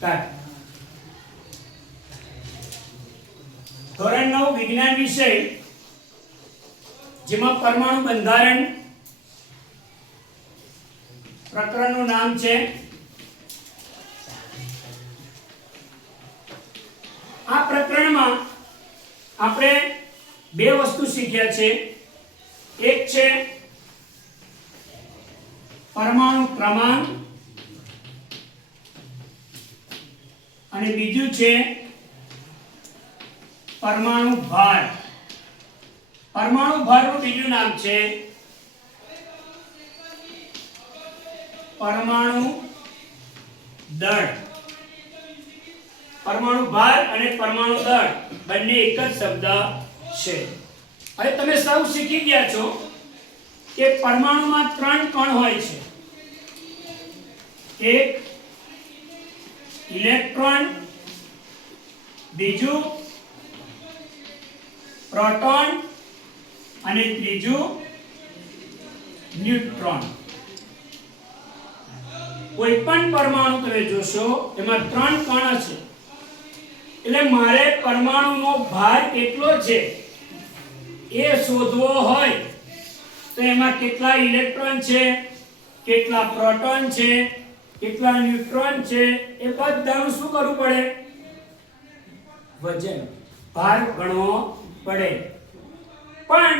Start. ધોરણ 9 વિજ્ઞાન વિષય, જેમાં પરમાણુ બંધારણ પ્રકરણનું નામ છે. આ પ્રકરણમાં આપણે બે વસ્તુ શીખ્યા છે. એક છે પરમાણુ ક્રમાંક અને બીજું છે પરમાણુ ભાર. પરમાણુ ભારનું બીજું નામ છે પરમાણુ દળ. પરમાણુ ભાર અને પરમાણુ દળ બંને એક જ શબ્દ છે. હવે તમે સૌ શીખી ગયા છો કે પરમાણુમાં 3 કણ હોય છે. એક ઇલેક્ટ્રોન, બીજું પ્રોટોન અને ત્રીજું ન્યુટ્રોન. કોઈ પણ પરમાણુ તમે જોશો એમાં 3 કણ છે. એટલે મારે પરમાણુનો ભાર કેટલો છે એ શોધવો હોય તો એમાં કેટલા ઇલેક્ટ્રોન છે, કેટલા પ્રોટોન છે, કેટલા ન્યુટ્રોન છે, એ બધાનું શું કરવું પડે? વજન, ભાર ગણવો પડે. પણ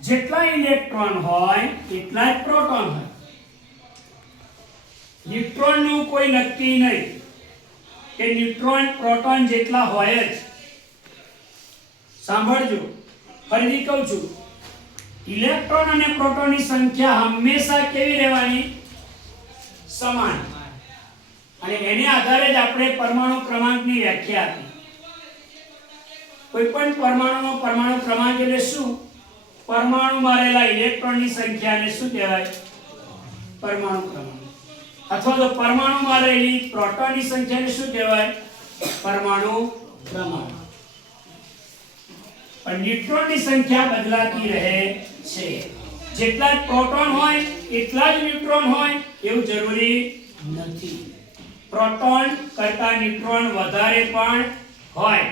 જેટલા ઇલેક્ટ્રોન હોય એટલા જ પ્રોટોન હોય. ન્યુટ્રોનનું કોઈ નક્કી નહીં કે ન્યુટ્રોન પ્રોટોન જેટલા હોય જ. સાંભળજો, ફરીથી કહું છું, ઇલેક્ટ્રોન અને પ્રોટોનની સંખ્યા હંમેશા કેવી રહેવાની? સમાન. અને એને આધારે જ આપણે પરમાણુ ક્રમાંકની વ્યાખ્યા આપી. કોઈ પણ પરમાણુનો પરમાણુ ક્રમાંક એટલે શું? પરમાણુમાં રહેલા ઇલેક્ટ્રોનની સંખ્યાને શું કહેવાય? પરમાણુ ક્રમાંક. અથવા તો પરમાણુમાં રહેલી પ્રોટોનની સંખ્યાને શું કહેવાય? પરમાણુ ક્રમાંક. પણ ન્યુટ્રોનની સંખ્યા બદલાતી રહે છે. જેટલા પ્રોટોન હોય એટલા જ ન્યુટ્રોન હોય એવું જરૂરી નથી. પ્રોટોન કરતા ન્યુટ્રોન વધારે પણ હોય.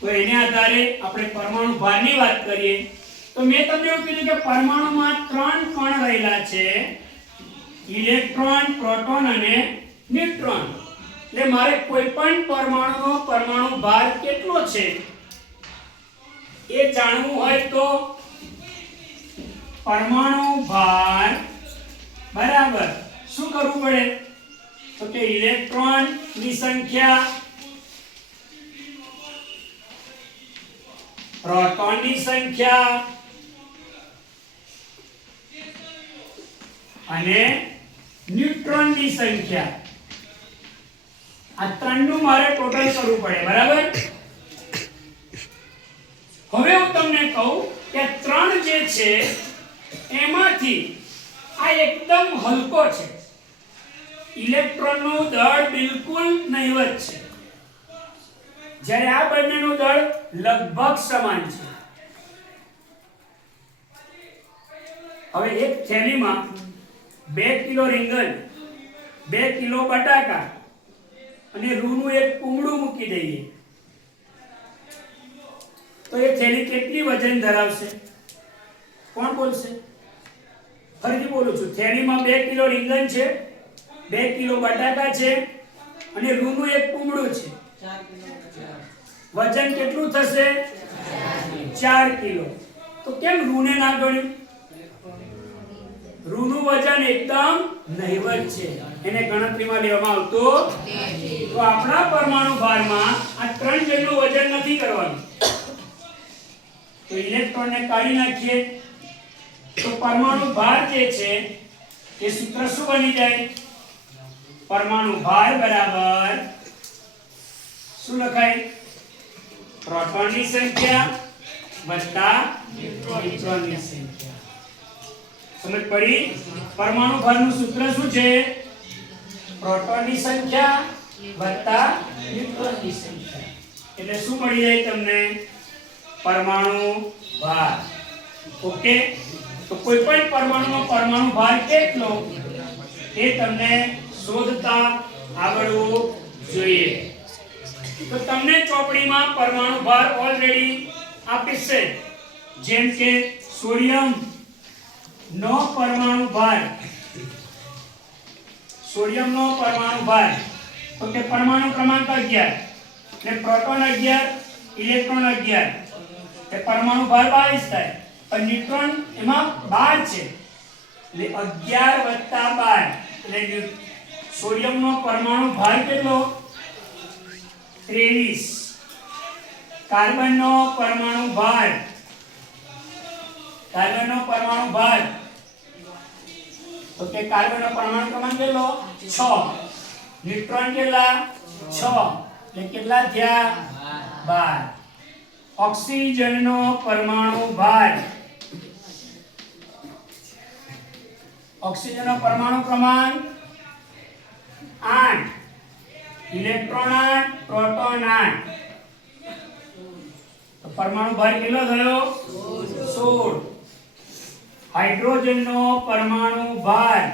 તો એને આધારે આપણે પરમાણુ ભારની વાત કરીએ તો મેં તમને એવું કીધું કે પરમાણુમાં 3 કણ રહેલા છે: ઇલેક્ટ્રોન, પ્રોટોન અને ન્યુટ્રોન. એટલે મારે કોઈ પણ પરમાણુનો પરમાણુ ભાર કેટલો છે એ જાણવું હોય તો પરમાણુ ભાર બરાબર શું કરવું પડે? તો કે ઇલેક્ટ્રોન ની સંખ્યા, પ્રોટોન ની સંખ્યા અને ન્યુટ્રોન ની સંખ્યા, આ ત્રણનું મારે ટોટલ કરવું પડે. બરાબર? હવે હું તમને કહું કે 3 જે છે એમાંથી આ એકદમ હલકો છે. ઇલેક્ટ્રોનનું દળ બિલકુલ નહિવત છે, જ્યારે આ બંનેનું દળ લગભગ સમાન છે. હવે એક થેલીમાં 2 કિલો રીંગણ, 2 કિલો બટાકા અને રૂનું એક કુમડું મૂકી દઈએ તો એ થેલી કેટલી વજન ધરાવશે? કોણ બોલશે? ફરીથી બોલું છું. થેલીમાં 2 કિલો રીંગણ છે, 2 કિલો બટાકા છે અને રૂનું એક કુમડું છે. વજન કેટલું થશે? 4 કિલો. તો કેમ રૂને ના ગણ્યું? રૂનું વજન એકદમ નહિવત છે, એને ગણતરીમાં લેવામાં આવતું નથી. તો આપણા પરમાણુ ભારમાં આ 3 જેટલું વજન નથી કરવાનું. તો ઇલેક્ટ્રોનને કાઢી નાખીએ તો પરમાણુ ભાર જે છે એ સૂત્ર શું બની જાય? પરમાણુ ભાર બરાબર શું લખાય? પ્રોટોનની સંખ્યા વત્તા ન્યુટ્રોનની સંખ્યા. સમજ પડી? પરમાણુ ભારનું સૂત્ર શું છે? પ્રોટોનની સંખ્યા વત્તા ન્યુટ્રોનની સંખ્યા. એટલે શું મળી જાય તમને? પરમાણુ ભાર. ઓકે? તો કોઈ પણ પરમાણુનો પરમાણુ ભાર કેટલો એ તમને શોધતા આવડવું જોઈએ. તો તમને ચોપડીમાં પરમાણુ ભાર ઓલરેડી આપી છે. જેમ કે સોડિયમ નો પરમાણુ ભાર, સોડિયમ નો પરમાણુ ભાર તો કે પરમાણુ ક્રમાંક 11 ને પ્રોટોન 11 ઇલેક્ટ્રોન 11 તે પરમાણુ ભાર 22 થાય. પણ ન્યુટ્રોન એમાં 12 છે એટલે 11 + 12 એટલે સોડિયમ નો પરમાણુ ભાર કેટલો 23. કાર્બન નો પરમાણુ ભાર, કાર્બન નો પરમાણુ ભાર તો કે કાર્બન નો પરમાણુ ક્રમાંક કેટલો 6. ન્યુટ્રોન કેટલા 6 એટલે કેટલા થયા 12. ઓક્સિજન નો પરમાણુ ભાર, ઓક્સિજન નો પરમાણુ ક્રમાંક 8, ઇલેક્ટ્રોન 8, પ્રોટોન 8 તો પરમાણુ ભાર કેટલો થયો 16. હાઇડ્રોજન નો પરમાણુ ભાર,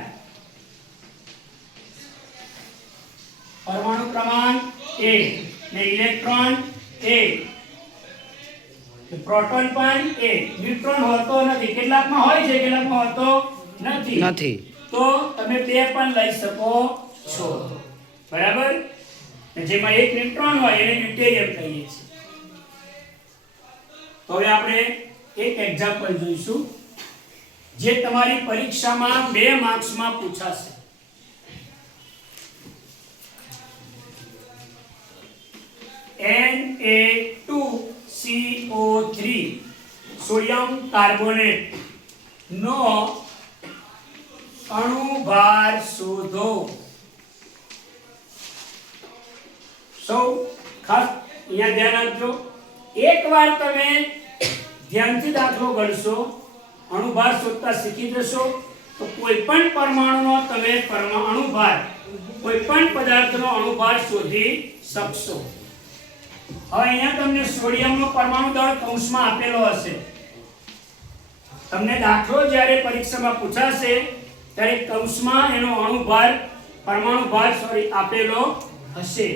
પરમાણુ ક્રમાંક 1 ને ઇલેક્ટ્રોન 1, પ્રોટોન પણ 1. ન્યુટ્રોન હોતો નથી, કેટલાકમાં હોય છે કેટલાકમાં હોતો નથી. તો તમે બે પણ લઈ શકો છો, બરાબર. જેમાં એક ન્યુટ્રોન હોય એને ડ્યુટેરિયમ કહીએ છીએ. તો હવે આપણે એક એક્ઝામ્પલ જોઈશું જે તમારી પરીક્ષામાં 2 માર્ક્સમાં પૂછાશે. Na2CO3 સોડિયમ કાર્બોનેટ નો અણુ ભાર શોધો. સૌ ખાસ અહીંયા ધ્યાન આપજો. એકવાર તમે ધ્યાનથી દાખલો ગણશો, અણુભાર શોધતા શીખી જશો તો કોઈ પણ પરમાણુનો તમે અણુભાર, કોઈ પણ પદાર્થનો અણુભાર શોધી શકશો. હવે અહીંયા તમને સોડિયમનો પરમાણુ દળ કૌંસમાં આપેલો હશે. તમને દાખલો જ્યારે પરીક્ષામાં પૂછાશે ત્યારે કૌંસમાં એનો અણુભાર, પરમાણુ ભાર આપેલો હશે.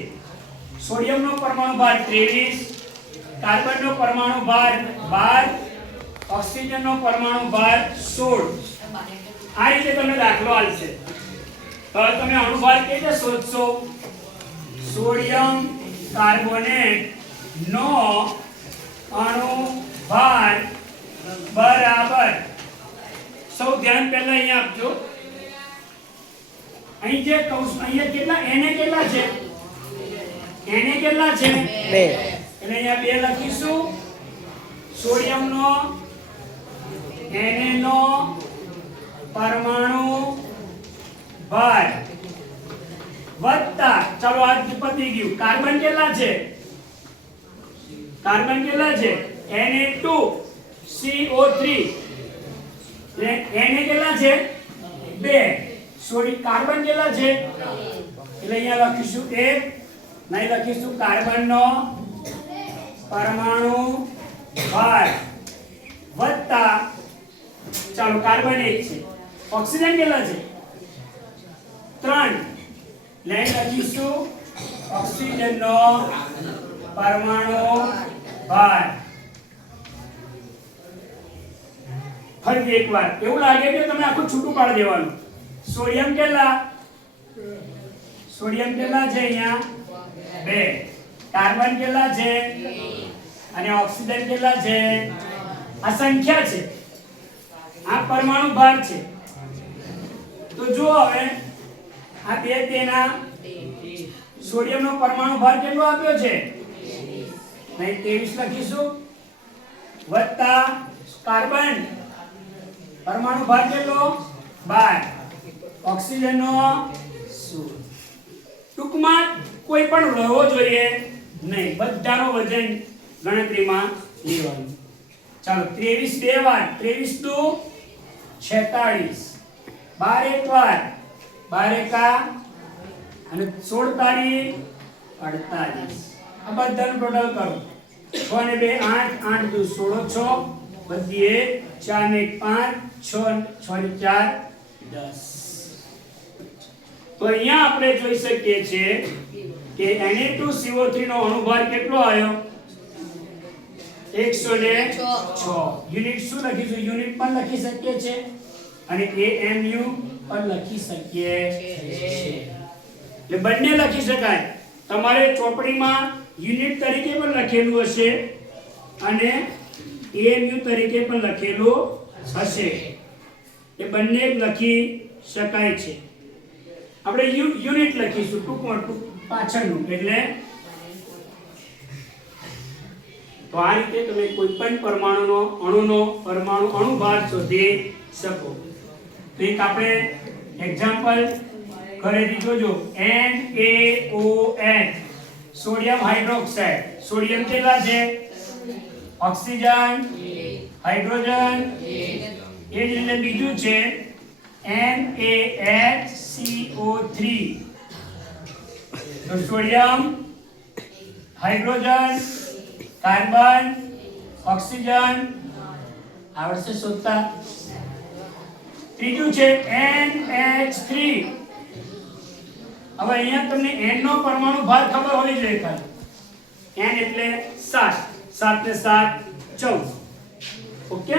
સોડિયમનો પરમાણુ ભાર 23, કાર્બનનો પરમાણુ ભાર 12, ઓક્સિજનનો પરમાણુ ભાર 16. આ રીતે તમને દાખલો આપશે. હવે તમે અણુભાર કેવી રીતે શોધશો? સોડિયમ કાર્બોનેટ નો અણુભાર બરાબર, સૌ ધ્યાન પહેલા અહીંયા આપજો. અહીં જે કૌંસ અહીંયા કેટલા Na કેટલા છે? Na કેટલા છે 2. એટલે અહીંયા 2 લખીશું. સોડિયમનો Na નો પરમાણુ ભાર વત્તા, ચાલો આ પતી ગયું. કાર્બન કેટલા છે? કાર્બન કેટલા છે? Na2CO3 એટલે Na કેટલા છે 2. સોડિયમ કાર્બન કેટલા છે? એટલે અહીંયા લખીશું 1, નહીં લખીશું કાર્બનનો પરમાણુ ભાર વત્તા, ચાલો કાર્બન 1 છે. ઓક્સિજન કેટલા છે? 3, લઈ લખીશું ઓક્સિજનનો પરમાણુ ભાર. ફરી એકવાર એવું લાગે કે તમે આખું છૂટું પાડી દેવાનું. સોડિયમ કેટલા? સોડિયમ કેટલા છે અહીંયા 2. કાર્બન કેટલા છે? અને ઓક્સિજન કેટલા છે? આ સંખ્યા છે, આ પરમાણુ ભાર છે. તો જો હવે આ બે તેના સોડિયમનો પરમાણુ ભાર કેટલો આપ્યો છે? નહીં 23 લખીશું વત્તા કાર્બન પરમાણુ ભાર કેટલો 12, ઓક્સિજનનો 16. ટૂંકમાં કોઈ પણ રહેવો જોઈએ નહીં, બધાનો વજન ગણતરીમાં લેવાનું. ચાલો 23 બે વાર, 23 દુ 46, 12 એક વાર, 12 એકા અને 16 તારી 48. આ બધાનું ટોટલ કરો. 6 ને 2 8, 8 દુ 16, 6 વધીએ 4 ને 1 5, 6 6 ને 4 10. તો તો અહીંયા આપણે જોઈ શકીએ છીએ કે Na2CO3 નો અણુભાર કેટલો આવ્યો 106 યુનિટ શું લખીશું યુનિટ પણ લખી શકીએ છીએ અને AMU પણ લખી શકીએ છીએ એટલે બંને લખી શકાય તમારે ચોપડીમાં યુનિટ તરીકે પણ લખેલું હશે અને AMU તરીકે પણ લખેલું હશે એ બંને લખી શકાય છે આપણે યુનિટ લખીશું ટૂંકમાં પાછળનું એટલે તો આ રીતે તમે કોઈ પણ પરમાણુનો પરમાણુ અણુભાર શોધી શકો તો એક આપણે એક્ઝામ્પલ ઘરેથી જોજો NaOH સોડિયમ હાઇડ્રોક્સાઇડ સોડિયમ કેટલા છે ઓક્સિજન હાઇડ્રોજન એ જ રીતે બીજું છે NaHCO3 તો સોડિયમ હાઇડ્રોજન કાર્બન ઓક્સિજન આવડશે શોધતા ત્રીજું છે NH3 હવે અહીંયા તમને N નો પરમાણુ ભાર ખબર હોવી જોઈએ ખાલી N એટલે 7 7 ને 7 14 ઓકે